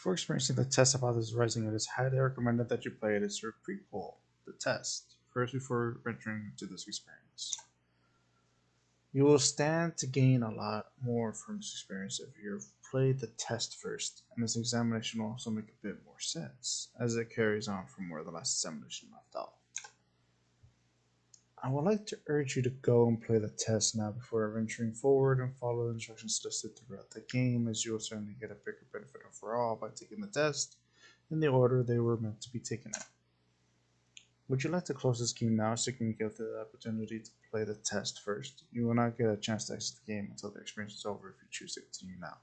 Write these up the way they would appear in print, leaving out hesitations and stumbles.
Before experiencing the test of others rising, it is highly recommended that you play it as your prequel, the test, first before venturing into this experience. You will stand to gain a lot more from this experience if you've played the test first, and this examination will also make a bit more sense, as it carries on from where the last examination left off. I would like to urge you to go and play the test now before venturing forward and follow the instructions listed throughout the game, as you will certainly get a bigger benefit overall by taking the test in the order they were meant to be taken in. Would you like to close this game now so you can give the opportunity to play the test first? You will not get a chance to exit the game until the experience is over if you choose to continue now.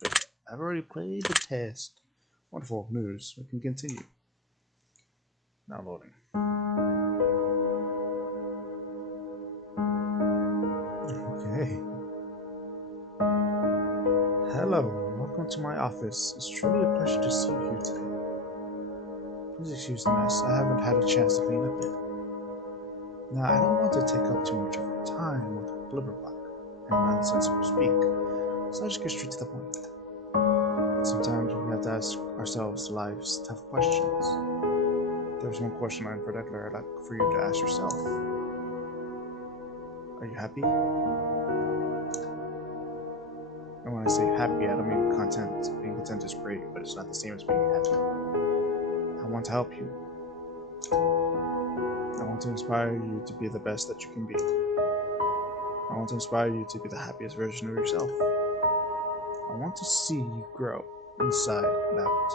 But I've already played the test. Wonderful news. We can continue. Now loading. Okay. Hello, and welcome to my office. It's truly a pleasure to see you here today. Please excuse the mess, I haven't had a chance to clean up yet. Now, I don't want to take up too much of your time with blibberblabber and nonsensical speak, so I'll just get straight to the point. Sometimes we have to ask ourselves life's tough questions. There's one question in particular I'd like for you to ask yourself. Are you happy? And when I say happy, I don't mean content. Being content is great, but it's not the same as being happy. I want to help you. I want to inspire you to be the best that you can be. I want to inspire you to be the happiest version of yourself. I want to see you grow inside and out.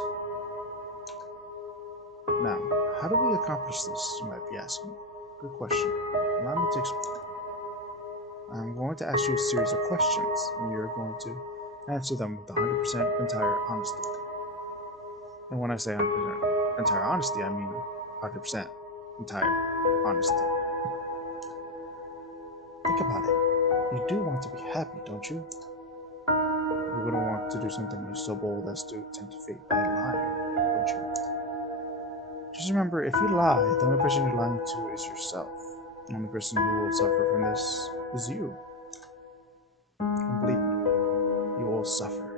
Now, how do we accomplish this, you might be asking? Good question. Allow me to explain. I'm going to ask you a series of questions, and you're going to answer them with 100% entire honesty. And when I say 100% entire honesty, I mean 100% entire honesty. Think about it. You do want to be happy, don't you? You wouldn't want to do something so bold as to tempt fate by lying, would you? Just remember, if you lie, the only person you're lying to is yourself. The only person who will suffer from this is you. And believe me, you will suffer.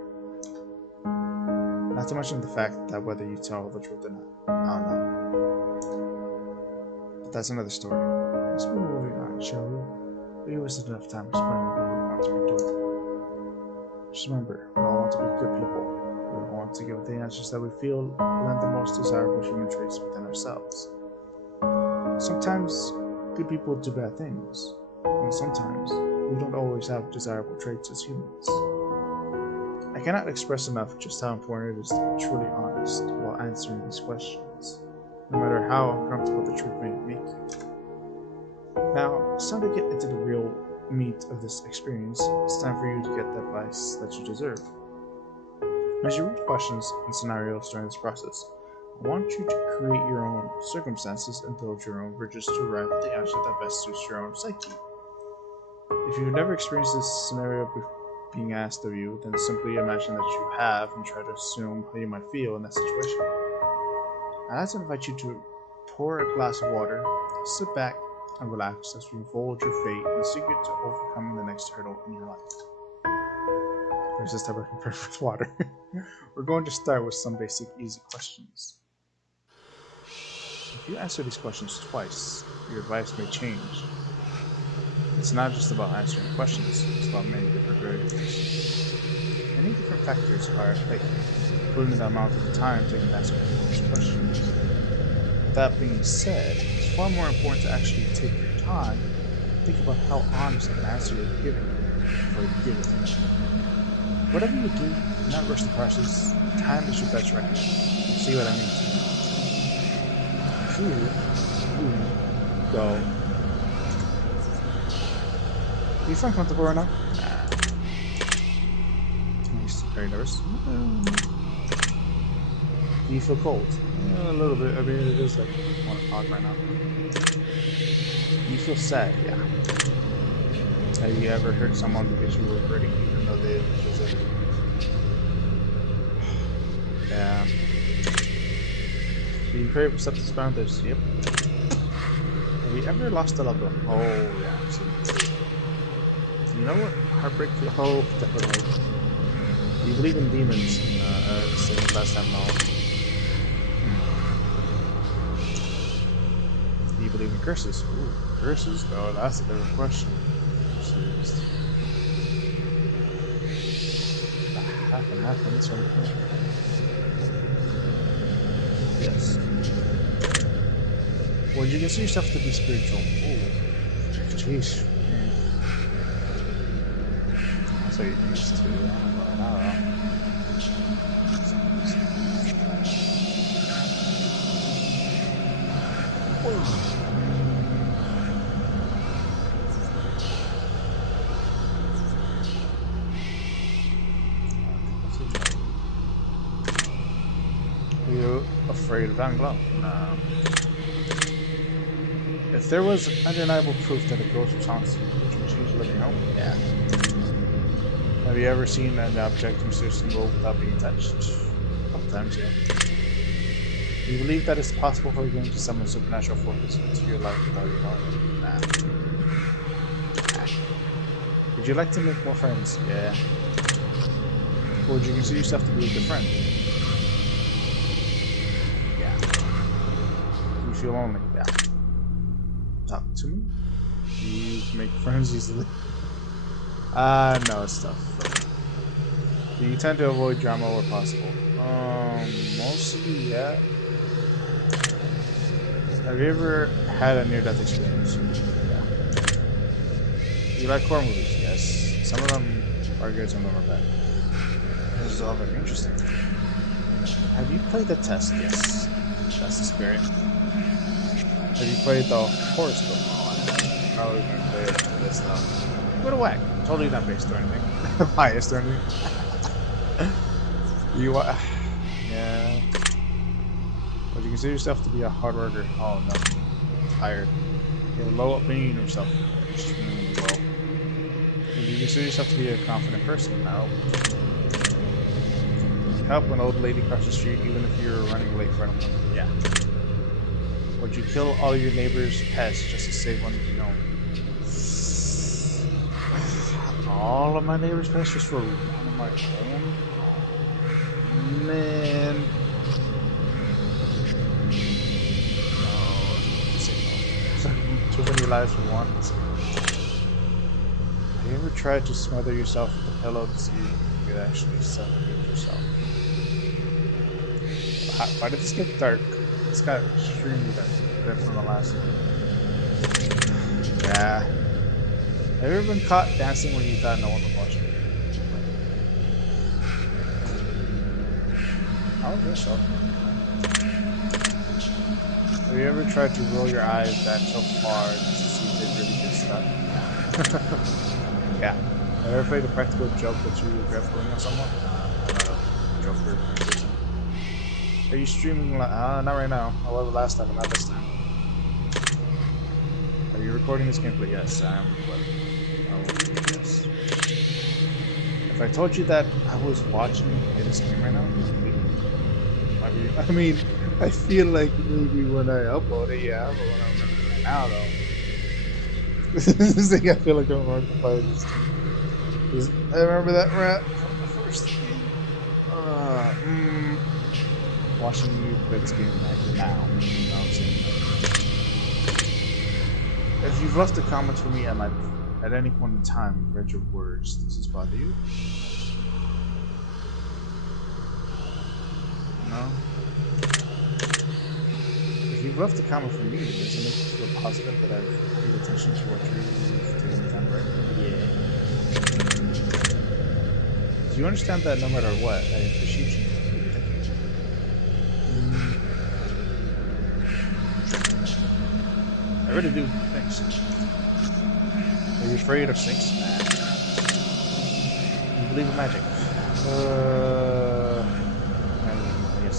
Not to mention the fact that whether you tell the truth or not, I don't know. But that's another story. Let's be moving on, shall we? We wasted enough time explaining what we want to be doing. Just remember, we all want to be good people. We all want to give the answers that we feel lend the most desirable human traits within ourselves. Sometimes good people do bad things, and sometimes we don't always have desirable traits as humans. I cannot express enough just how important it is to be truly honest while answering these questions, no matter how uncomfortable the truth may make you. Now, it's time to get into the real meat of this experience. It's time for you to get the advice that you deserve. As you read questions and scenarios during this process, I want you to create your own circumstances and build your own bridges to arrive at the answer that best suits your own psyche. If you've never experienced this scenario being asked of you, then simply imagine that you have and try to assume how you might feel in that situation. I'd like to invite you to pour a glass of water, sit back, and relax as you unfold your fate and the secret to overcoming the next hurdle in your life. There's this type of prepared with water. We're going to start with some basic, easy questions. If you answer these questions twice, your advice may change. It's not just about answering questions, it's about many different variables. Many different factors are at play, including the amount of time taken to answer these questions. That being said, it's far more important to actually take your time and think about how honest an answer you're giving before you give it. Whatever you do, do not rush the process. Time is your best friend. See what I mean? 2, 1, go. Do you feel comfortable right now? Are you nervous? Do you feel cold? A little bit. I mean, it is like 1 o'clock right now. Do you feel sad? Yeah. Have you ever hurt someone because you were hurting even though they deserved it? Yeah. Do you crave acceptance around this? Yep. Have you ever lost a loved one? Oh, yeah. You know what? Heartbreak feels. Oh, definitely. You believe in demons, same as last time, no. Do you believe in curses? Ooh, curses? Oh, that's a different question. Half and half on this one. Yes. Would you consider yourself to be spiritual? Ooh. Jeez. That's what you're used to. I don't know. Are you afraid of Anglo? No. If there was undeniable proof that a ghost was haunting you, would you choose to let me know? Yeah. Have you ever seen an object mysteriously move without being touched? A couple times, yeah. Do you believe that it's possible for a game to summon supernatural forces into your life without your knowledge? Nah. Would you like to make more friends? Yeah. Or would you consider yourself to be a good friend? Yeah. Do you feel lonely? Yeah. Talk to me? Do you make friends easily? No, it's tough. Do you tend to avoid drama where possible? Mostly, yeah. Have you ever had a near-death experience? Yeah. Do you like horror movies? Yes. Some of them are good, some of them are bad. This is all very interesting. Have you played the test? Yes. That's the spirit. Have you played the horoscope? I'm probably gonna play it for this stuff. What a whack. Totally not based or anything. Biased or anything. Yeah. Would you consider yourself to be a hard worker? Oh no. Tired. You have a low opinion of yourself. Extremely low. Would you consider yourself to be a confident person? No. Would you help an old lady cross the street even if you're running late for an appointment? Yeah. Would you kill all your neighbors' pets just to save one you know? All of my neighbors' pets just for one of my own? Man. No. Too many lives for one. Have you ever tried to smother yourself with a pillow to see if you could actually suffocate yourself? Why did this get dark? This got extremely dark from the last one. Yeah. Have you ever been caught dancing when you thought no one was watching? I don't think so. Have you ever tried to roll your eyes back so far just to see if they really get stuck? Yeah. Have you ever played a practical joke that you regret pulling on someone? Joker. Are you streaming? Not right now. I was last time, but not this time. Are you recording this gameplay? Yes, I am recording. Yes. If I told you that I was watching this game right now, I mean, I feel like maybe when I upload it, yeah, but when I'm running right now, though. This thing, I feel like I'm going to play this game. I remember that rap from the first game. Watching you play this game like now. You know what I'm saying? If you've left a comment for me at any point in time, read your words. Does this bother you? No? If you've left a comment for me, does it make you feel positive that I've paid attention to what you're taking the time right? Yeah. Do you understand that no matter what, I appreciate you? I really do. Thanks. Are you afraid of snakes? Nah. You believe in magic? Yes.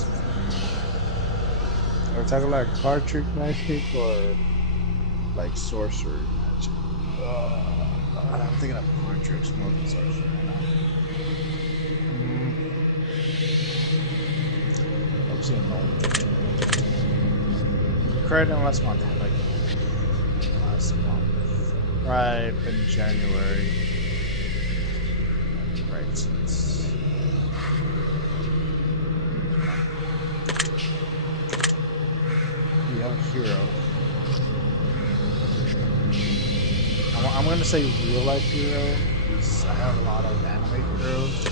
Are we talking like card trick magic or like sorcery magic? I'm thinking of card tricks more than sorcery right now. I'm saying no. You cried in last month. Like, right in January. Right. say real life hero because I have a lot of anime heroes.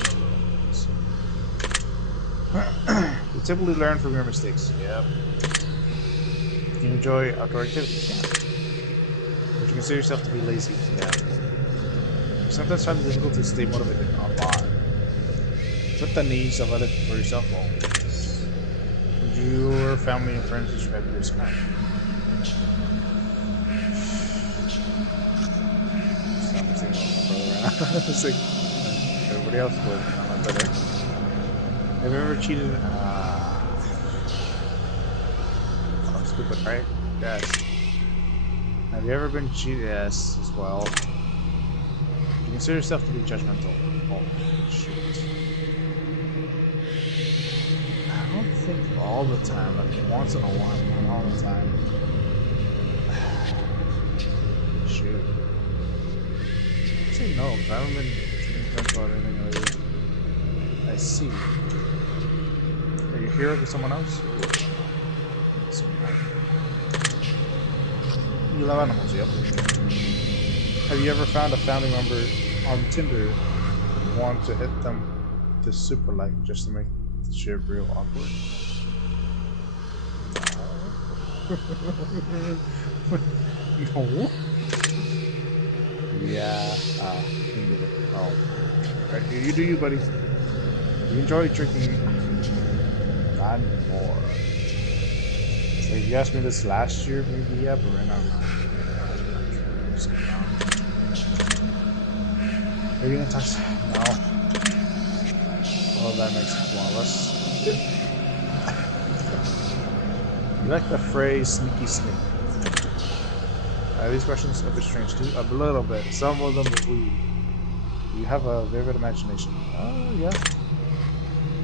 You typically learn from your mistakes. Yep. You enjoy outdoor activities. Yeah. Would you consider yourself to be lazy? Yeah. Sometimes find it difficult to stay motivated online. Put the needs of others for yourself always. Would your family and friends describe you as kind? It's like everybody else would, not my brother. Have you ever cheated? I'm stupid, right? Yes. Have you ever been cheated? Yes, as well. Do you consider yourself to be judgmental? Oh, shoot. I don't think all the time, like once in a while, not all the time. Shoot. I say no, because I haven't been judgmental or anything lately. I see. Are you here with someone else? You love animals, yep. Have you ever found a family member on Tinder and want to hit them to super like just to make the shit real awkward? No. Yeah. Oh. Alright, you do you, buddy. You enjoy drinking? Not anymore. So if you asked me this last year, maybe yeah, but right now, are you gonna touch? No. Well, that makes one of us. You like the phrase "sneaky sneak"? These questions are a bit strange too. A little bit. Some of them are weird. You have a vivid imagination. Oh, yeah.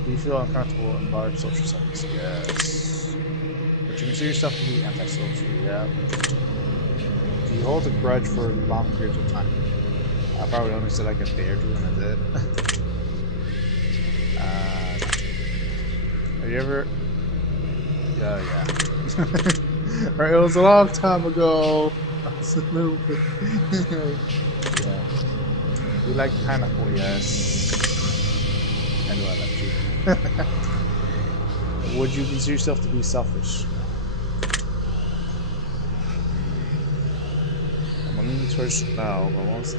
Do you feel uncomfortable in large social settings? Yes. But you consider yourself to be antisocial? Yeah. Do you hold a grudge for long periods of time? I probably only said like a day or two and I did. Have you ever... Yeah. Alright, it was a long time ago. It's a little bit... Yeah. You like pineapple? Yes. I know I love you. Would you consider yourself to be selfish? I'm leaning towards no, but once I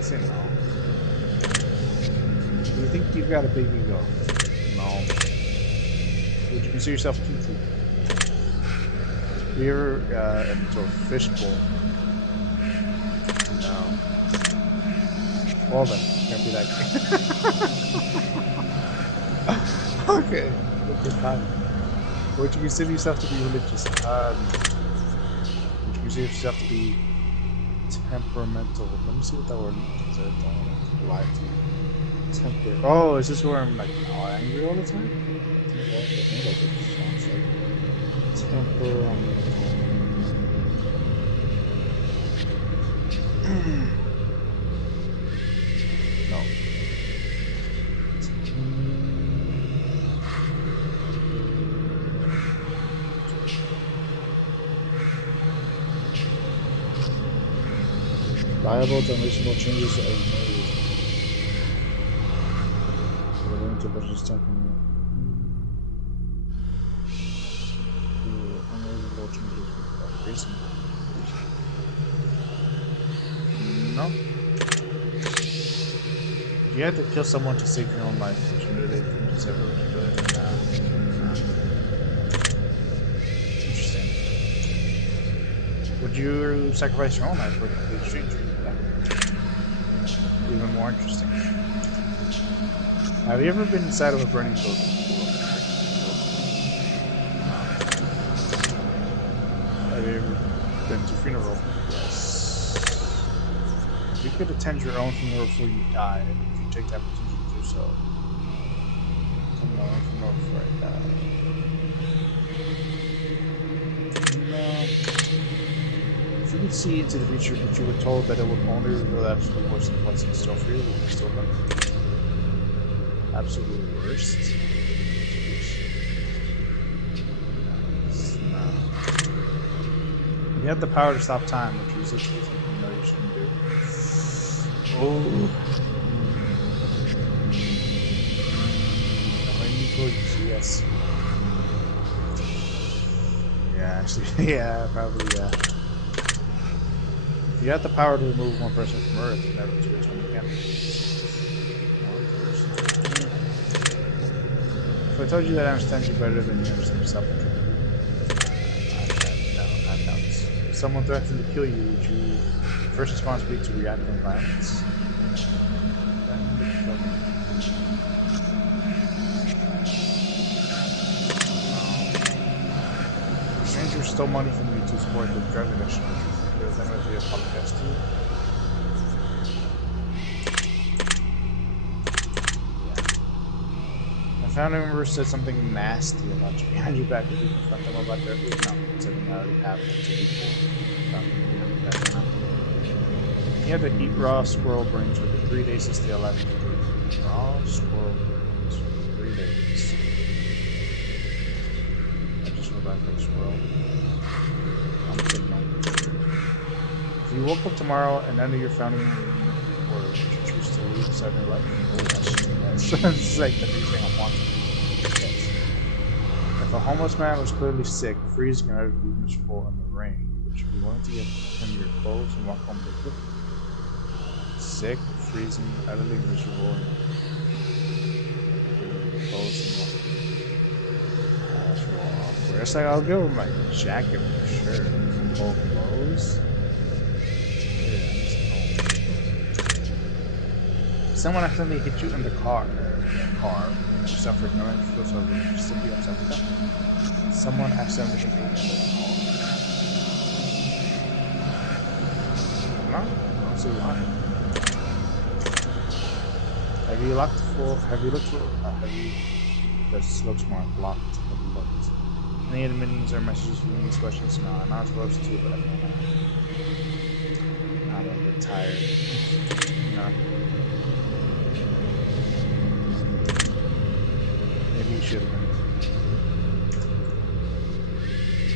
say no. Do you think you've got a big ego? No. Would you consider yourself toothy? Have you ever into a fishbowl? No. Well then, can't be that good. Okay. Good time. Would you consider yourself to be religious? Would you consider yourself to be temperamental? Let me see what that word means. I don't want to lie to you. Temper. Oh, is this where I'm like angry all the time? I think that's what it sounds like. Temperamental. No. Liable to unreasonable changes are made. We're going to budget talking unreasonable changes are reasonable. No. If you had to kill someone to save your own life, would you know they didn't deserve it? Would you do it? No. Interesting. Would you sacrifice your own life for a complete stranger? Yeah. Even more interesting. Have you ever been inside of a burning building? Have you ever been to a funeral? Yes. If you could attend your own funeral before you die, would you take that opportunity to do so? Attend my own funeral before I die. No. If you could see into the future, but you were told that it would only reveal the absolute worst of what's in store for you, would you still done? Absolute worst? No. Have You have the power to stop time, which is literally something you know you shouldn't do. Oh. Yes. Yeah, actually, yeah, probably, yeah. If you have the power to remove one person from Earth, you never switch one again. If I told you that I understand you better than you understand yourself, I doubt this. If someone threatened to kill you, would you first response be to react in violence? Strangers stole money from you to support the drug addiction. There was never be a podcast to you. My family member said something nasty about you behind your back. Did you confront them about their food? No, something that already happened to people. You have to eat raw squirrel brains for 3 days to stay alive. Raw squirrel brains for 3 days. I just went back like squirrel. I'm kidding. If you woke up tomorrow and none of your family were to choose to leave beside your life, that's it's like the big thing I'm wanting. Yes. If a homeless man was clearly sick, freezing, and utterly miserable in the rain, would you be willing to give him your clothes and walk home with you? Sick, freezing, utterly miserable, and clothes and walk home. That's real awkward. It's like, I'll give him my jacket for sure. Full clothes. Someone accidentally hit you in the car. You suffered no influence over you. Simply upset with them. Someone accidentally hit you in the car. No, I don't see why. Have you looked for? This looks more blocked. Have you looked? Any admissions or messages from these questions? No, I'm not supposed to, but I can't. I'm a bit tired. No. Maybe you should have been.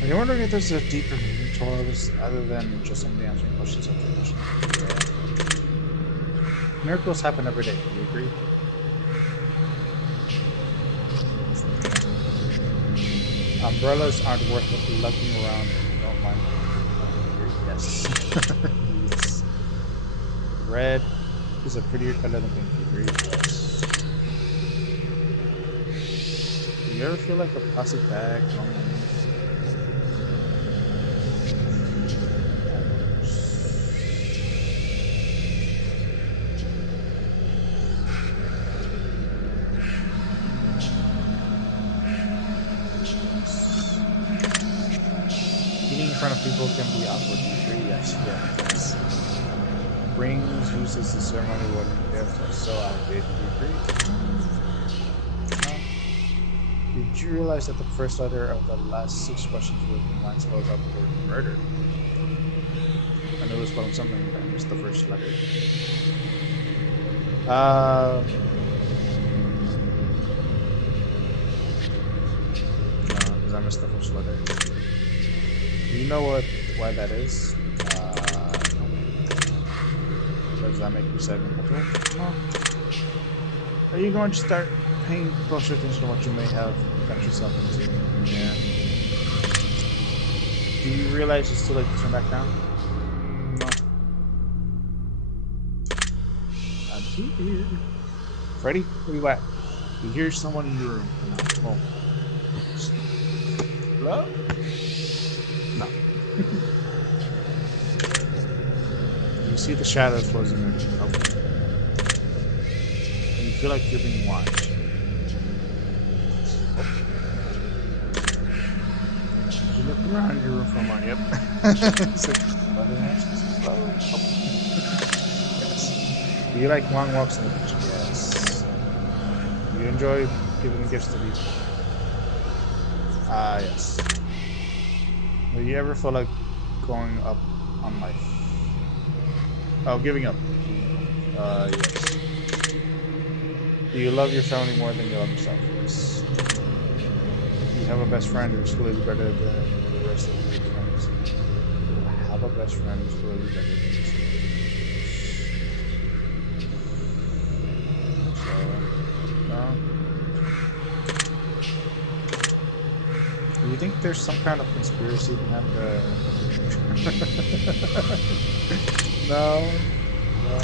Are you wondering if there's a deeper meaning to all of this other than just simply answering questions of tradition? Yeah. Miracles happen every day. Do you agree? Umbrellas aren't worth lugging around if you don't mind. Yes. Yes. Red is a prettier color than pink. Do you agree? Yes. Do you ever feel like a plastic bag? Eating in front of people can be awkward. Do you agree? Yes. Yes. Rings used as the ceremony when gifts are so outdated. Do you agree? Did you realize that the first letter of the last 6 questions were the line spells out the word murder? I know it was spelling something, but I missed the first letter. No, because I missed the first letter. Do you know why that is? Does that make you sad and comfortable? Are you going to start paying closer attention to what you may have got yourself into? Yeah. Do you realize it's too late to turn back now? No. I'm here. Freddy, where you at? You hear someone in your room. No. Hello? No. You see the shadows closing in. Okay. And you feel like you're being watched. You look around your room for a moment. Yep. So, yes. Do you like long walks in the beach? Yes. Do you enjoy giving gifts to people? Yes. Do you ever feel like going up on life? Oh, giving up. Yes. Do you love your family more than you love yourself? Yes. Do you have a best friend who's clearly better than the rest of your friends? have a best friend who's really better than you. So, no. Do you think there's some kind of conspiracy behind the... No. No.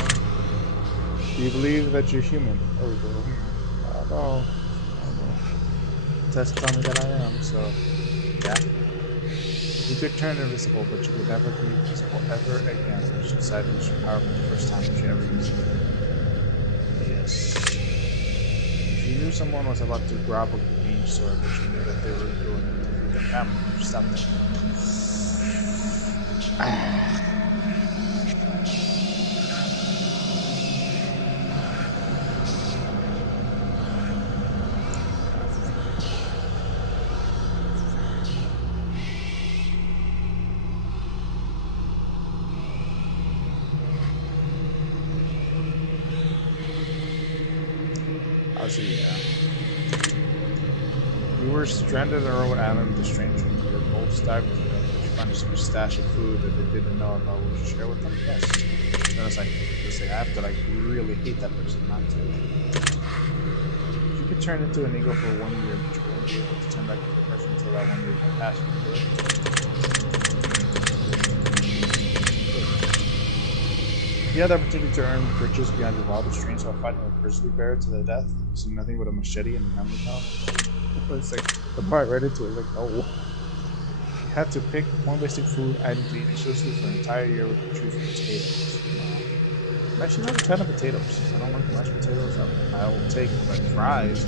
Do you believe that you're human? Oh, no. Tests tell me that I am, so... Yeah. You could turn invisible, but you would never be invisible ever again. You should decide to use your power for the first time if you ever use it. Yes. If you knew someone was about to grab a convenience store, but you knew that they were doing it to feed their family, you stop them. You were stranded on a remote island with a stranger. Your both starved to them. You found a stash of food that they didn't know about. Would you share with them? Yes. And it's like, because they have to like really hate that person not to. If you could turn into an eagle for 1 year, but you won't be able to turn back into the person until that 1 year can pass. You had the opportunity to earn riches beyond your wildest dreams while fighting a grizzly bear to the death, using nothing but a machete and a memory pal. It's like the part right into it, like, oh. You had to pick one basic food item to eat exclusively for an entire year with the choose potatoes. I'm actually not a fan of potatoes. I don't like mashed potatoes. I will take like fries.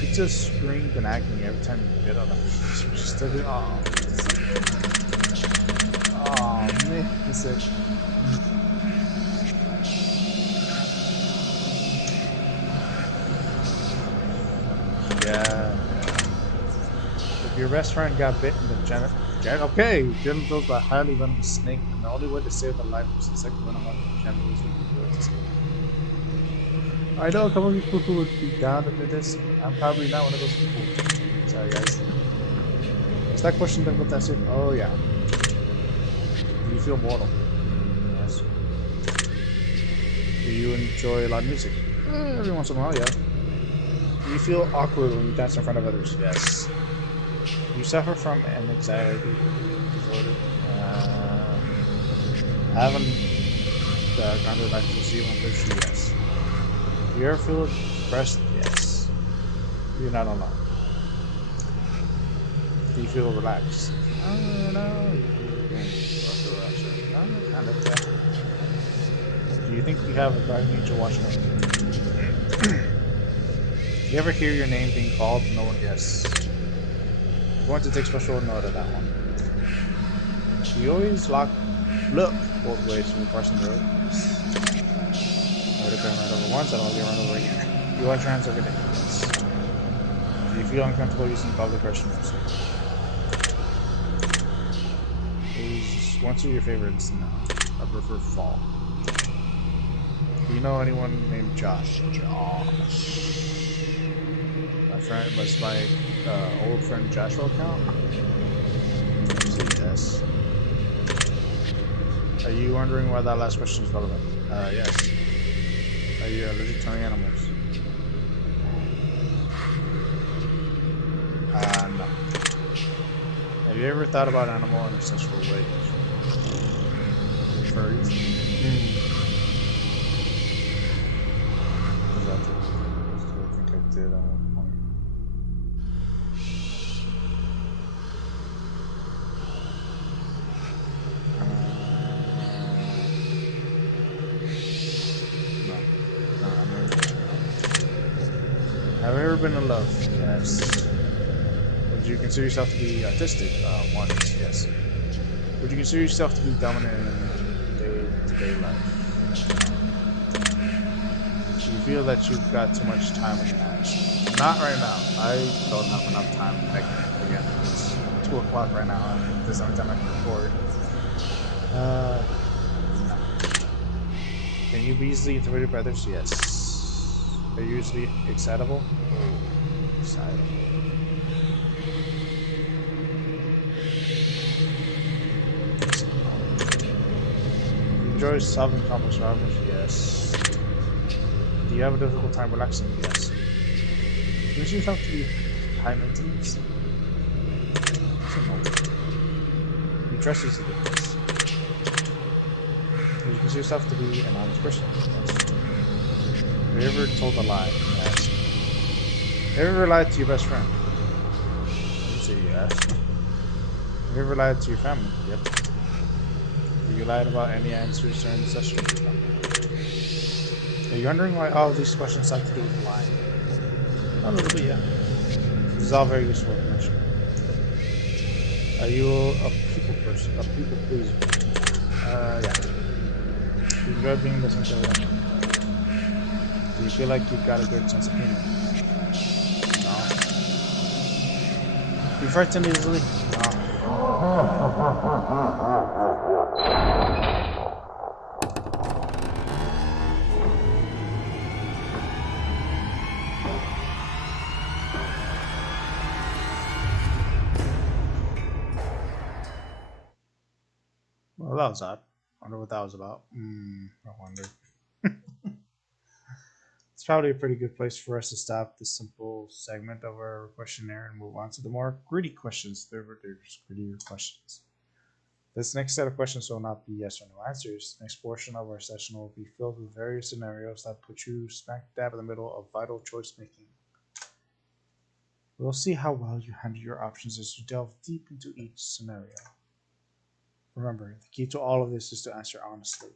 Pizza screamed in agony every time you bit on it. Just like, oh. Oh man, it's like, yeah. If your best friend got bitten, then genitals by a highly venomous snake, and the only way to save the life was to insect the venom out of the genitals would be to escape. I know a couple of people who would be down to do this. I'm probably not one of those people. Sorry guys. Is that question done with that shit? Oh yeah. Do you feel mortal? Yes. Do you enjoy loud music? Every once in a while, yeah. Do you feel awkward when you dance in front of others? Yes. Do you suffer from an anxiety disorder? I haven't gone to the doctor to see one, but yes. Do you ever feel depressed? Yes. You're not alone. Do you feel relaxed? Oh no. Do you think you have a guardian angel watching over you? Do you ever hear your name being called? No one guesses. I'm going to take special note of that one. Do you always look both ways when you crossing the road? Yes. I would have been run over once, and I'll get run over again. You wash your hands every day? Yes. Do you feel uncomfortable using public restrooms? What's your favorites? No. I prefer fall. Do you know anyone named Josh? My friend was my old friend Joshua count? Yes. Are you wondering why that last question is relevant? Yes. Are you allergic to any animals? No. Have you ever thought about animal in a sexual way? Furries? I think I did at one point. No, I'm never. Have you ever been in love? Yes. Would you consider yourself to be autistic? Once, yes. Would you consider yourself to be dominant in day-to-day life? Do you feel that you've got too much time on your hands? Not right now. I don't have enough time to make it again. It's 2 o'clock right now. This is the only time I can record. No. Can you be easily intimidated by others? Yes. Are you usually excitable? Oh, excitable. enjoy solving complex problems? Yes. Do you have a difficult time relaxing? Yes. Do you yourself to be high maintenance? So no. You trust is a good place. Do you consider yourself to be an honest person? Yes. Have you ever told a lie? Yes. Have you ever lied to your best friend? I would say yes. Have you ever lied to your family? Yep. Have you lied about any answers during the session? No. Are you wondering why all of these questions have to do with lying? A little bit, yeah. This is all very useful information. Are you a people person? A people pleaser? Yeah. Do you enjoy being the center of attention? Do you feel like you've got a good sense of humor? No. Do you frighten easily? No. Well, that was odd. I wonder what that was about. I wonder. It's probably a pretty good place for us to stop this simple segment of our questionnaire and move on to the more gritty questions. There's grittier questions. This next set of questions will not be yes or no answers. The next portion of our session will be filled with various scenarios that put you smack dab in the middle of vital choice making. We'll see how well you handle your options as you delve deep into each scenario. Remember, the key to all of this is to answer honestly.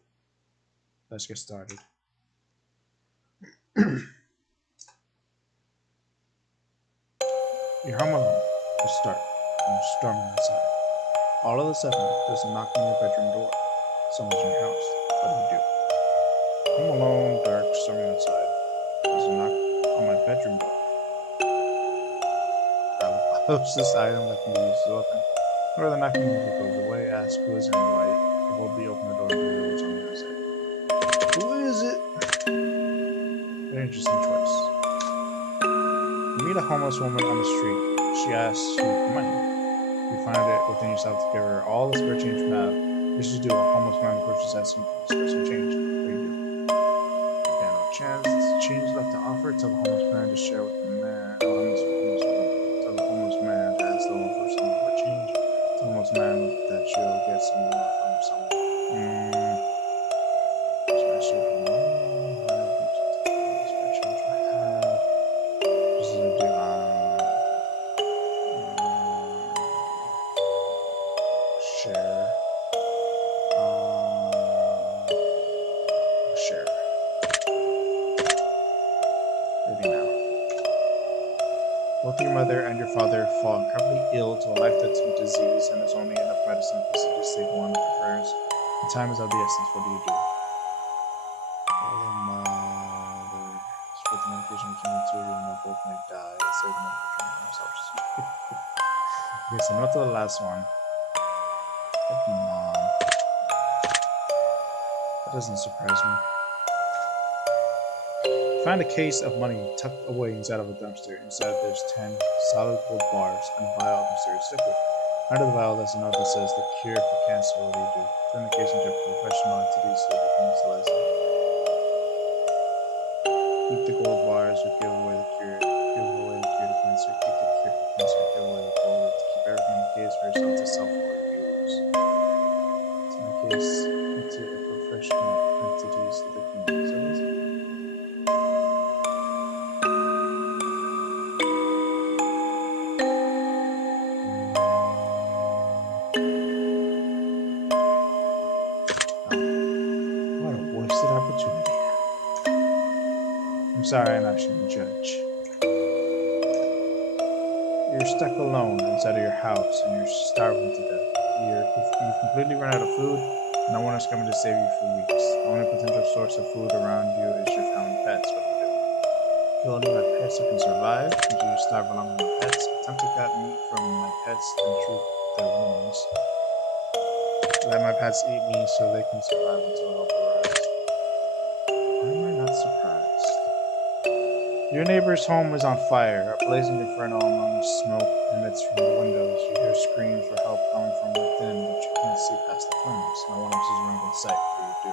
Let's get started. You're home alone. You start. And you're storming outside. All of a sudden, there's a knock on your bedroom door. Someone's in your house. What do you do? Home alone, dark, storming outside. There's a knock on my bedroom door. Grab a closest item that can be used to open. Or the knocking never goes away. Ask who is it and why. You boldly open the door and reveal what's on the other side. Who is it? Very interesting choice. You meet a homeless woman on the street. She asks you for money. You find it within yourself to give her all the spare change you have. This is do. A homeless man approaches asking for spare some change. What do you do? You got no chance. Change left to offer. Tell the homeless man to share with the man. Tell the homeless man to ask the one for someone for change. Tell the homeless man that you'll get some more from someone. So ask you for money. Spare change I have. This is a do. Share. Share. Ready now. Both your mother and your father fall incredibly ill to a life-threatening disease, and there's only enough medicine for you to save one of your prayers. The time is of the essence. What do you do? Oh, mother. Spread the medication between the two of you, and they'll both may die. Save the medication themselves. Okay, so not to the last one. Mom. That doesn't surprise me. Find a case of money tucked away inside of a dumpster. Inside there's 10 solid gold bars and a vial of mysterious liquid. Under the vial there's a note that says the cure for cancer. What do you do? Turn the case into a professional entity so they can utilize it. Keep the gold bars or give away the cure. Give away the cure to cancer. Keep the cure for cancer. Give away the gold. Keep everything in the case for yourself to sell for or use. In my case, into a professional entity so they can utilize it. What a wasted opportunity. I'm sorry, I'm not the judge. You're stuck alone inside of your house and you're starving to death. You've completely run out of food. No one is coming to save you for weeks. The only potential source of food around you is your family pets. What do you do? Kill only my pets so can survive. Do you starve along with my pets? Attempt to cut meat from my pets and treat their wounds. Let my pets eat me so they can survive until help arrives. Why am I not surprised? Your neighbor's home is on fire. A blazing inferno among smoke emits from the windows. You hear screams for help coming from within, but you can't see past the flames. No one else is around in sight. What do you do?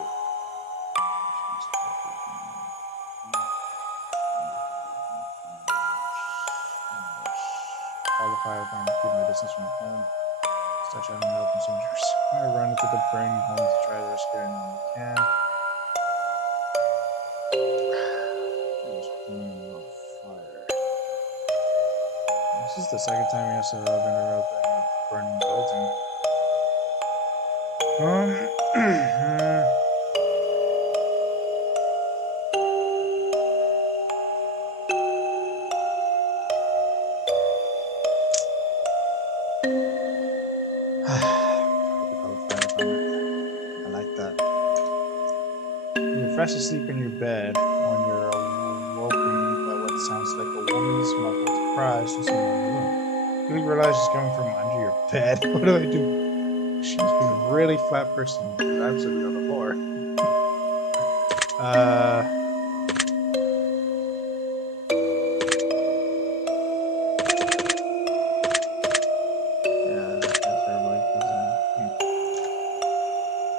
Call the fire department, keep my distance from home. Start shouting help and strangers. I run into the burning home to try to rescue anyone we can. There's fire. This is the second time we have to rub in a burning building. I like that. You're fast asleep in your bed when you're awoken by what sounds like a woman's muffled cries from somewhere in the room. You realize she's coming from under your bed. What do I do? She must be a really flat person. I'm sitting on the floor.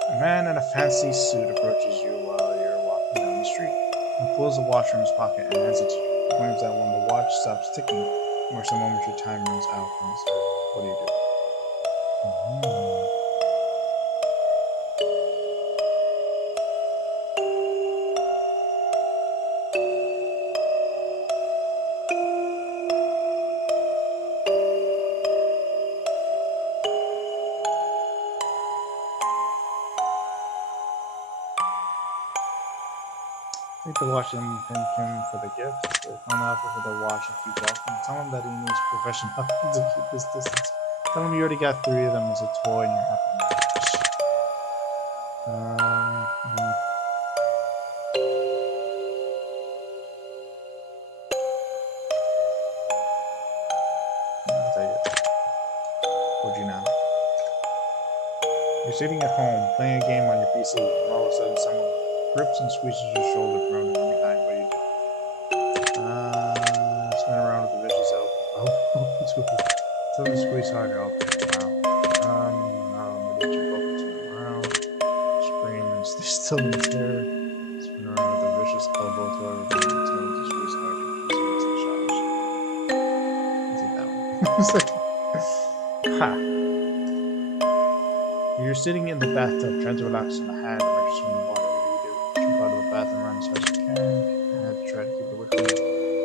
A man in a fancy suit approaches you while you're walking down the street. He pulls a watch from his pocket and hands it to you. He claims that when the watch stops ticking, or some moment your time runs out from his head. What do you do? Take the watch and thank him for the gift. If I'm offer for the watch and keep walking, tell him that he needs professional help to keep his distance. Tell him you already got 3 of them as a toy and you're happy with it. I'll take it. Would you now? You're sitting at home playing a game on your PC, and all of a sudden someone grips and squeezes your shoulder from behind. What do you do? Spin around with the vicious elbow. Something squeeze harder. Okay, wow. Now maybe jump up and turn around. Scream and stay still in terror. Spin around with the vicious elbow to everything until to squeeze harder. So that's the shot. Is it that one? It's like, ha! You're sitting in the bathtub trying to relax when a hand emerges from the water. What do? Jump out of the bath and run as fast as you can. Your head to try to keep it away from you.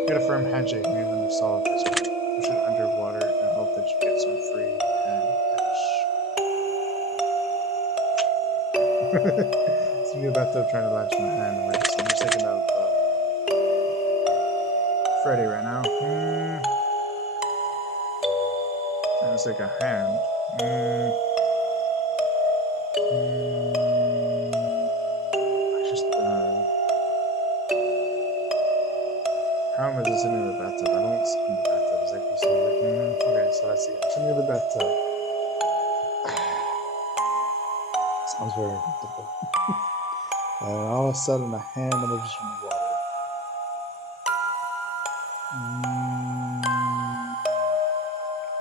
Get a firm handshake and even a solid fist bump. Push it underwater and hope that you get some free hand catch. So you're about to trying to latch my hand emergency. I'm just thinking of Freddy right now. And it's like a hand. How am I just sitting in the bathtub? I don't sit in the bathtub. It's like you said. Okay, so let's see. I'm sitting in the bathtub. Sounds very uncomfortable. And all of a sudden, a hand emerges from the water.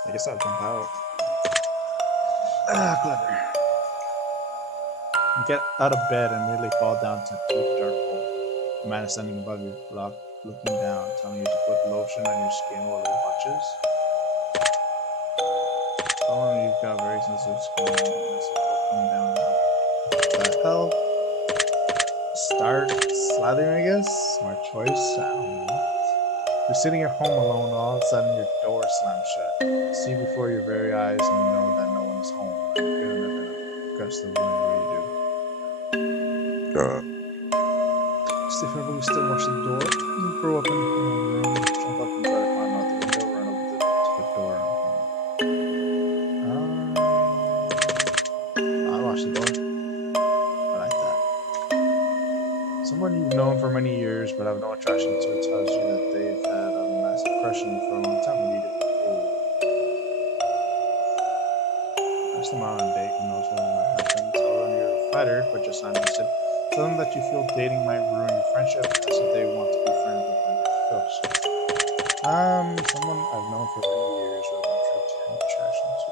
I guess I'll jump out. Clever. You get out of bed and nearly fall down to a deep dark hole. A man is standing above you, looking down, telling you to put lotion on your skin while he watches. Tell him you've got very sensitive skin and it's coming down now. What the hell? Start slathering, I guess? Smart choice. I don't know. You're sitting at home alone, all of a sudden your door slams shut. You see before your very eyes and you know that no one is home. You're gonna gust of wind. What do you do? Stay forever, we still watch the door. You throw up in the room, jump up and try to climb out the window, run over to the door. I watch the door. I like that. Someone you've known for many years but have no attraction to tells you that they've had a massive crush on you for a long time. What do you do? Ask them out on a date, who knows what might happen. Tell them you're flattered but just not interested. Tell them that you feel dating might ruin your friendship, as if they want to be friends with them. Someone I've known for many years who I've been attraction to.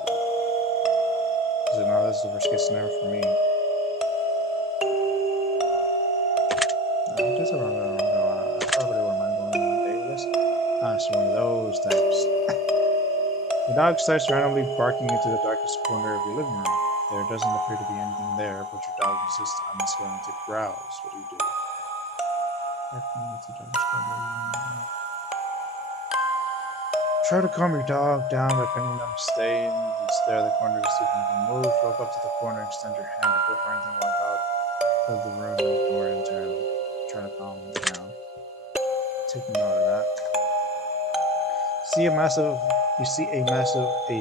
So now this is the worst case scenario for me. Just around I probably where am I going on a day with this? Ah, so one of those types. The dog starts randomly barking into the darkest corner of your living room. There doesn't appear to be anything there, but your dog insists on going to growls. What do you do? Barking into the darkest corner. Try to calm your dog down by pinning them, stay and stare at the corner to see if anything moves. Walk up to the corner, extend your hand to flip or anything walk out of the room and ignore it entirely. Try to calm them down. Take note of that. You see a massive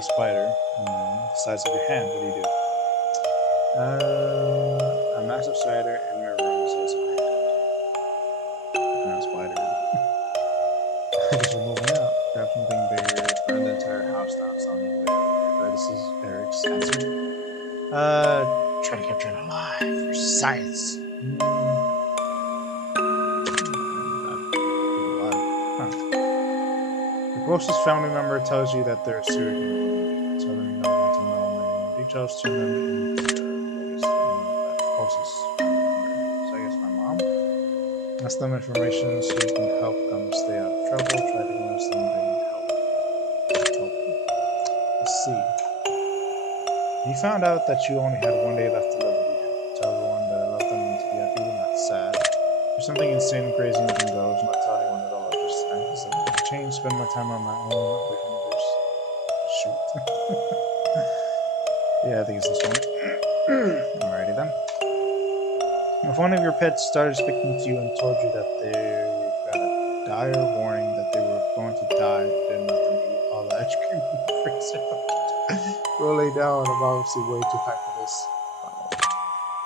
spider the size of your hand. What do you do? A massive spider in my room the size of my hand. Not a spider. I guess we're moving out. Grab something bigger, burn the entire house down, suddenly way up. This is Eric's answer. Try to capture it alive for science. Your closest family member tells you that they're a serial killer. Tell them you don't want to know many details. Turn them into your closest family member. So I guess my mom. Ask them information so you can help them stay out of trouble. Try to convince them they need help. Let's see. You found out that you only had one day left to live. What do you do? Tell everyone that I love them and to be happy, not sad. Do something insane and crazy, anything goes. Not tell anyone at all. Just act as if I change, spend my time on my own. Shoot. Yeah, I think it's this one. Alrighty then. If one of your pets started speaking to you and told you that they got a dire warning that they were going to die, then let them eat all the ice cream in the freezer. Go lay down. I'm obviously way too high for this.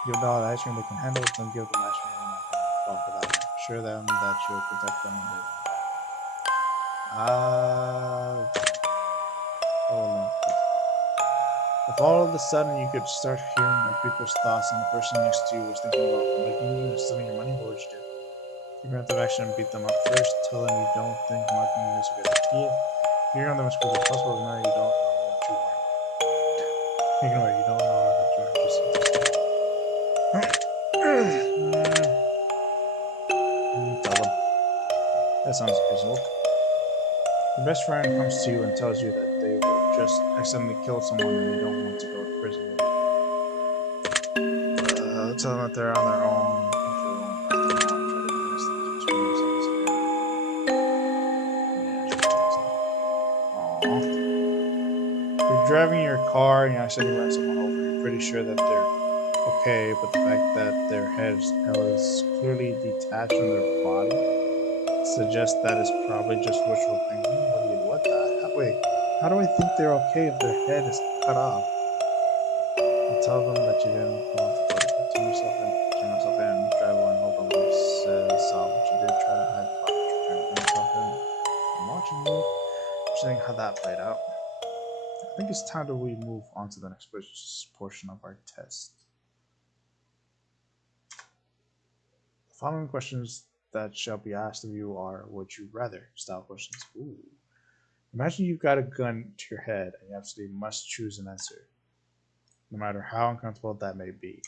Give them all the ice cream they can handle, then give them ice cream they're not going to fuck without it. Assure them that you'll protect them and they won't die. Oh no. If all of a sudden you could start hearing people's thoughts and the person next to you was thinking about making you and stealing your money, what would you do? Figure out the action and beat them up first. Tell them you don't think marking is a good idea. Figure on them as quickly as possible. Now you don't know what you want. Ignore it. You don't know what you want. Just tell them. That sounds reasonable. Your best friend comes to you and tells you that they will just accidentally kill someone and they don't want to go to prison. Tell them that they're on their own. You're driving your car and you accidentally run someone over. You're pretty sure that they're okay, but the fact that their head is clearly detached from their body suggests that it's probably just wishful thinking. What the hell? Wait, how do I think they're okay if their head is cut off? And tell them that you didn't want to turn yourself in, drive away and hope no one saw what you did, try to hide the fact that you're trying to turn yourself in. I'm watching you. I'm seeing how that played out. I think it's time that we move on to the next portion of our test. The following questions that shall be asked of you are would you rather style questions. Ooh. Imagine you've got a gun to your head and you absolutely must choose an answer, no matter how uncomfortable that may be.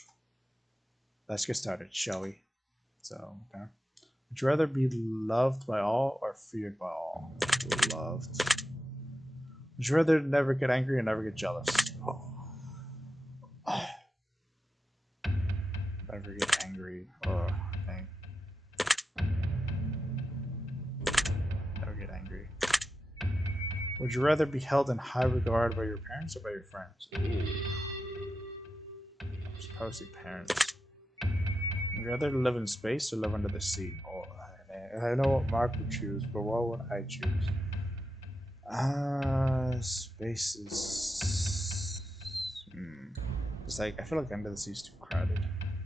Let's get started, shall we? So, okay. Would you rather be loved by all or feared by all? Loved. Would you rather never get angry or never get jealous? Oh. Never get angry. Oh, dang. Never get angry. Would you rather be held in high regard by your parents or by your friends? Ooh. Supposedly parents. Would you rather live in space or live under the sea? Oh, I know what Mark would choose, but what would I choose? Space is... It's like, I feel like under the sea is too crowded.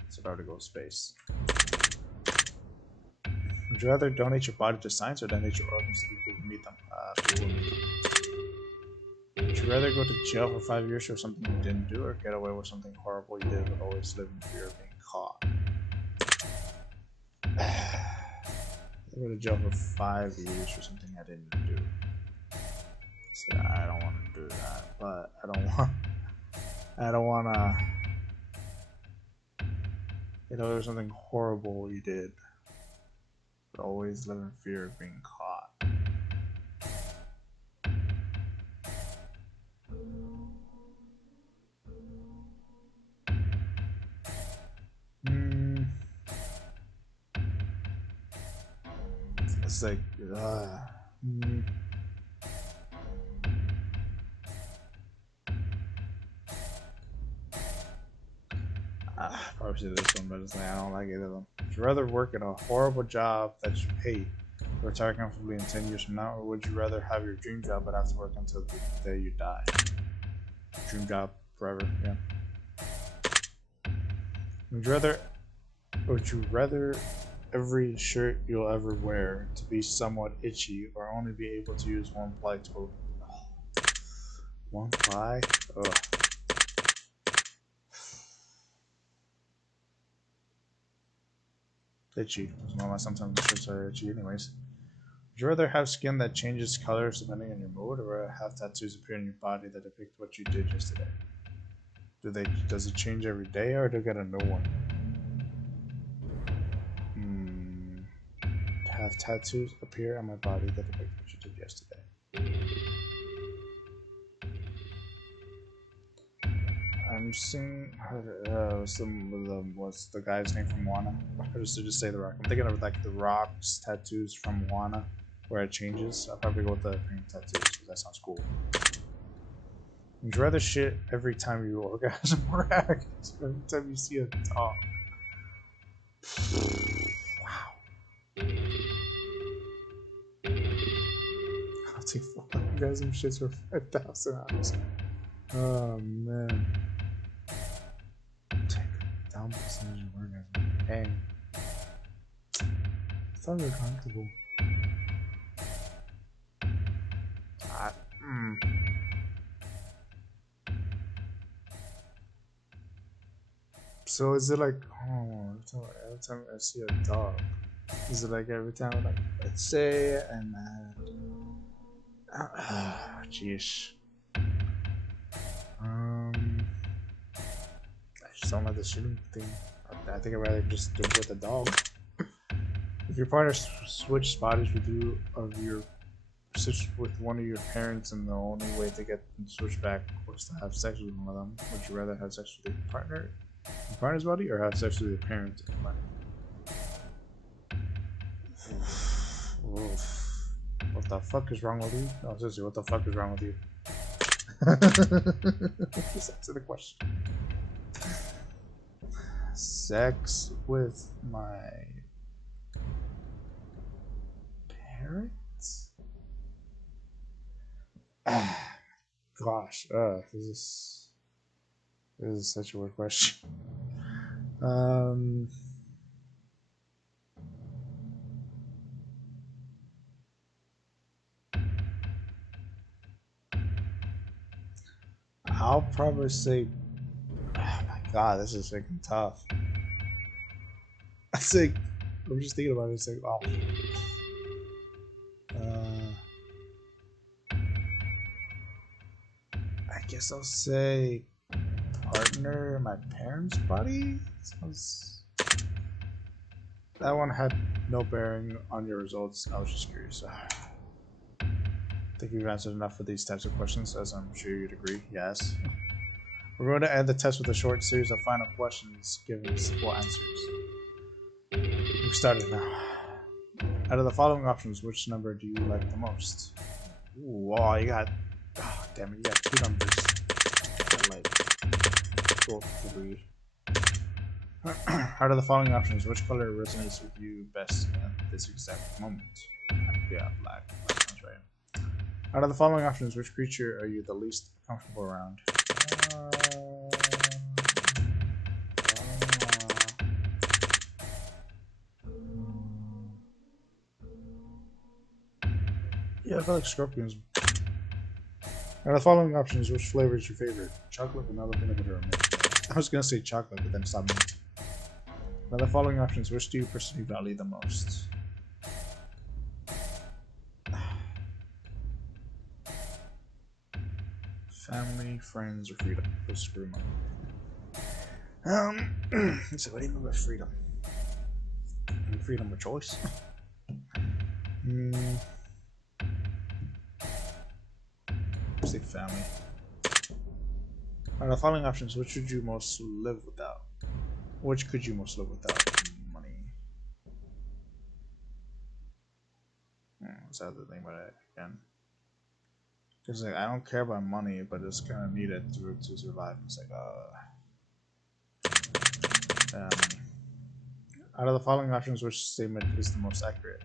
So I would go space. Would you rather donate your body to science or donate your organs to people who need them? Would you rather go to jail for 5 years for something you didn't do or get away with something horrible you did but always live in fear of being caught? I'll go to jail for 5 years for something I didn't do. See, I don't want to do that, but I don't want to, there's something horrible you did. but always live in fear of being caught. It's like, probably should do this one, but it's like, I don't like either of them. Would you rather work at a horrible job that you hate, retire comfortably in 10 years from now, or would you rather have your dream job but have to work until the day you die? Dream job forever, yeah. Would you rather every shirt you'll ever wear to be somewhat itchy, or only be able to use one ply tool? One ply? Ugh. Itchy. Sometimes the shirts are itchy anyways. Would you rather have skin that changes colors depending on your mood, or have tattoos appear in your body that depict what you did yesterday? Does it change every day, or do you get a new one? Have tattoos appear on my body that depict what you did yesterday. I'm seeing what's the guy's name from Moana? I just say The Rock. I'm thinking of like The Rock's tattoos from Moana, where it changes. I'll probably go with the green tattoos because that sounds cool. Would you rather shit every time you orgasm, or every time you see a dog? Wow. I'll take 4 orgasm shits for 5,000 hours. Oh man. Take down percentage of orgasm. Dang. Sounds uncomfortable. So is it like, every time I see a dog, is it like every time like, let's say, and jeez. I just don't like the shooting thing. I think I'd rather just do it with a dog. If your partner switched bodies with you with one of your parents, and the only way to get them to switch back was to have sex with one of them, would you rather have sex with your partner's body, or have sex with your parents and partner? What the fuck is wrong with you? No, seriously, what the fuck is wrong with you? Just answer the question. Sex with my parents? Gosh, this is such a weird question. I'll probably say, oh my god, this is freaking tough. I think I'm just thinking about it. It's like, oh. I guess I'll say partner in my parents' body. That one had no bearing on your results. I was just curious. I think you've answered enough of these types of questions, as I'm sure you'd agree. Yes. We're going to end the test with a short series of final questions giving simple answers. We've started now. Out of the following options, which number do you like the most? Ooh, oh, you got... Oh, damn it, you got 2 numbers. I like... 3. Out of the following options, which color resonates with you best at this exact moment? Yeah, black. That sounds right. Out of the following options, which creature are you the least comfortable around? Yeah, I feel like scorpions. Out of the following options, which flavor is your favorite? Chocolate, vanilla, peanut butter, or mint? I was gonna say chocolate, but then stopped me. Out of the following options, which do you personally value the most? Family, friends, or freedom? Go screw money. So what do you mean by freedom? Freedom of choice? Say family. Are the following options, which would you most live without? Which could you most live without? Money. What's that the thing about it again? Because like I don't care about money, but it's kind of needed to survive. It's like money. Out of the following options, which statement is the most accurate?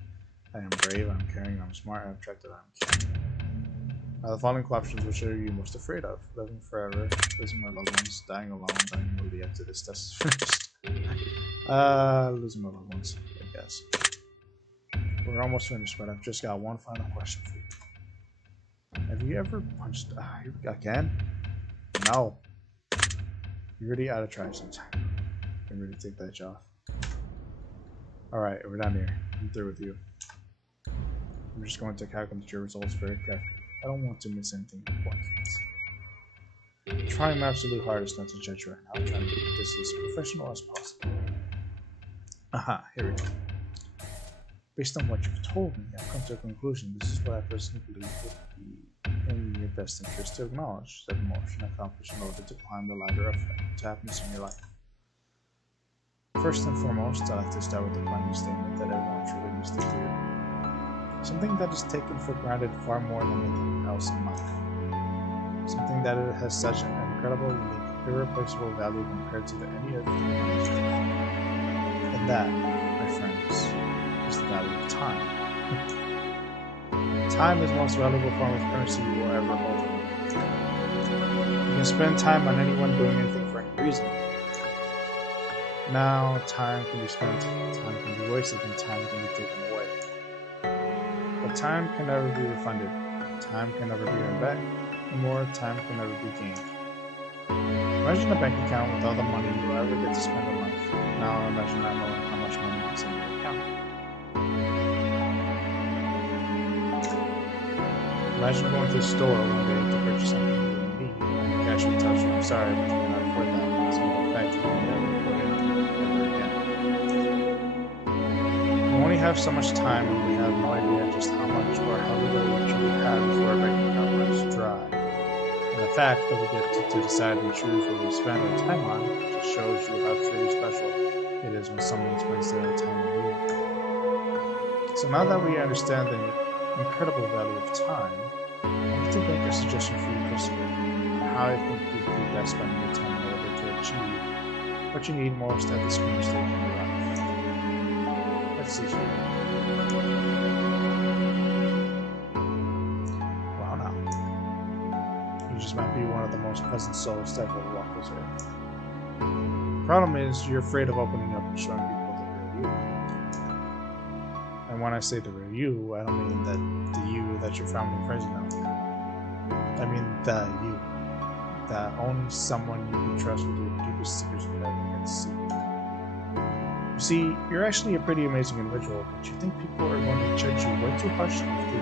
I am brave, I'm caring, I'm smart, I'm attractive, I'm caring. Out of the following options, which are you most afraid of? Living forever, losing my loved ones, dying alone, dying immediately after this test is finished. Losing my loved ones, I guess. We're almost finished, but I've just got one final question for you. Have you ever punched again? No. You're already out of try sometime. You can really take that job. Alright, we're done here. I'm through with you. I'm just going to calculate your results very carefully. I don't want to miss anything important. I'm trying my absolute hardest not to judge right now. I'm trying to keep this as professional as possible. Aha, here we go. Based on what you've told me, I've come to a conclusion. This is what I personally believe would be in your best interest to acknowledge that emotion accomplished in order to climb the ladder of happiness in your life. First and foremost, I'd like to start with the plain statement that everyone truly needs to do. Something that is taken for granted far more than anything else in life. Something that it has such an incredible, unique, irreplaceable value compared to any other thing on this earth. And that, my friends, is the value of time. Time is the most valuable form of currency you will ever hold. You can spend time on anyone doing anything for any reason. Now, time can be spent, time can be wasted, and time can be taken away. But time can never be refunded, time can never be earned back, and more, time can never be gained. Imagine a bank account with all the money you'll ever get to spend in life. Now imagine not knowing how much money is in your account. Imagine going to the store one day to purchase something you really need. The cash will tell you, I'm sorry, but you cannot afford that. So in fact, you can never afford anything ever again. We only have so much time and we have no idea just how much or how little we truly have before our bank account runs dry. And the fact that we get to decide and choose what we spend our time on just shows you how truly special it is when someone spends their time on you. So now that we understand the incredible value of time, I'd like to make a suggestion for you personally on how I think you'd be best spending your time in order to achieve what you need most at this current stage in your life. Let's see here. Wow, now. You just might be one of the most pleasant souls to ever walk this earth. The problem is, you're afraid of opening up and showing people the real you. And when I say the real you, I don't mean the you that your family and friends know. I mean the you. That only someone you can trust with your deepest secrets would ever get to see. You see, you're actually a pretty amazing individual, but you think people are going to judge you way too harshly if they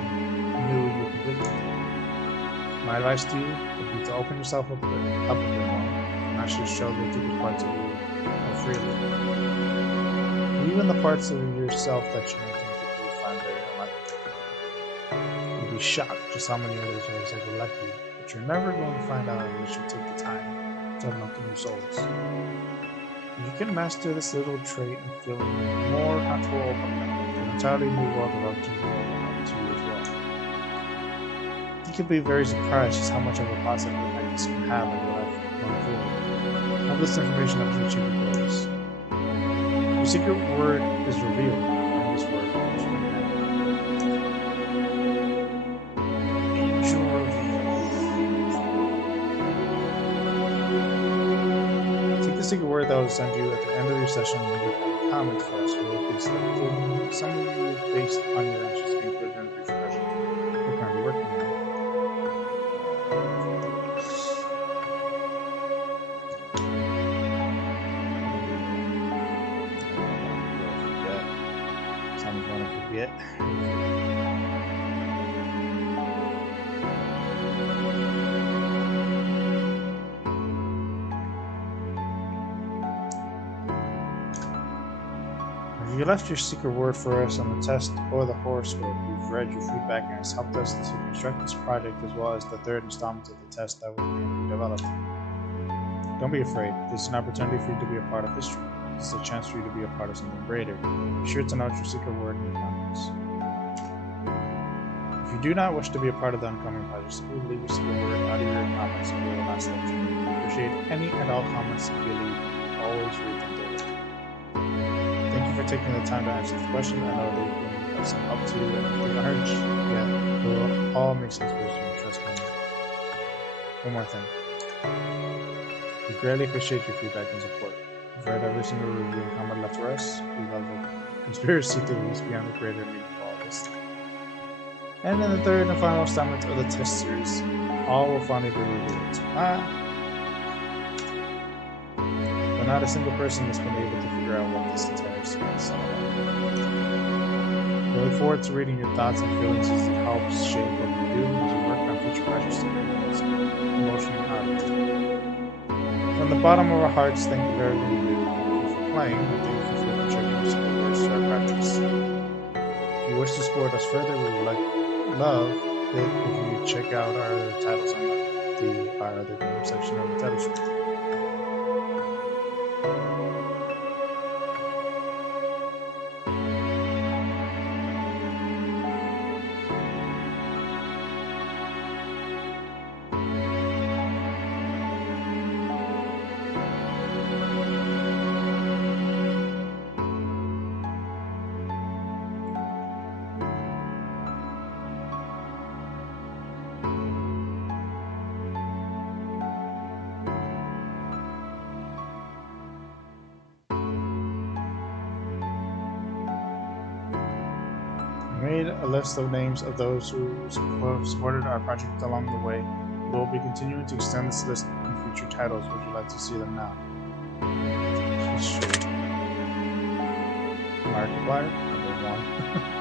knew you completely. My advice to you would be to open yourself up a bit more, and actually show the deepest parts of you more freely. And even the parts of yourself that you don't think people will find very unlikely. You'll be shocked just how many others are exactly like you, but you're never going to find out unless you take the time to open up to new souls. If you can master this little trait and feel more comfortable opening up, an entirely new world of opportunity will open up to you as well. You can be very surprised just how much of a positive impact this can have on your life going forward. All this information helps you achieve your goals. Your secret word is revealed, and this word is remembered. Angel reveal. Take the secret word that I will send you at the end of your session and leave a comment for us. We will be selecting some of you based on your answers to be included in the brief project we're currently working on. Forget. Have you left your secret word for us on the test or the horoscope, we've read your feedback and it's helped us to construct this project as well as the third installment of the test that we're developing. Don't be afraid. This is an opportunity for you to be a part of history. This is a chance for you to be a part of something greater. Be sure to note your secret word in the comments. If you do not wish to be a part of the oncoming project, simply leave your secret word out of your comments and we will not select you. We appreciate any and all comments that you leave. Always read them thoroughly. Thank you for taking the time to answer the question. I know they've been of some help to you and everything I heard. Yeah, it will all make sense for you. Trust me. One more thing. We greatly appreciate your feedback and support. We've read every single review and comment left for us. We love the conspiracy theories behind the greater meaning of all this. And in the third and final installment of the test series, all will finally be revealed. But not a single person has been able to figure out what this entire series is all about. We look forward to reading your thoughts and feelings as it helps shape what we do as we work on future projects together. Emotional content. From the bottom of our hearts, thank you for everything you do. Thank you for playing, and thank you for contributing some words to our projects. If you wish to support us further, we would love it if you check out our other titles on our other game section of the title screen. Made a list of names of those who have supported our project along the way. We will be continuing to extend this list in future titles. Would you like to see them now? Sure. Markiplier, number 1.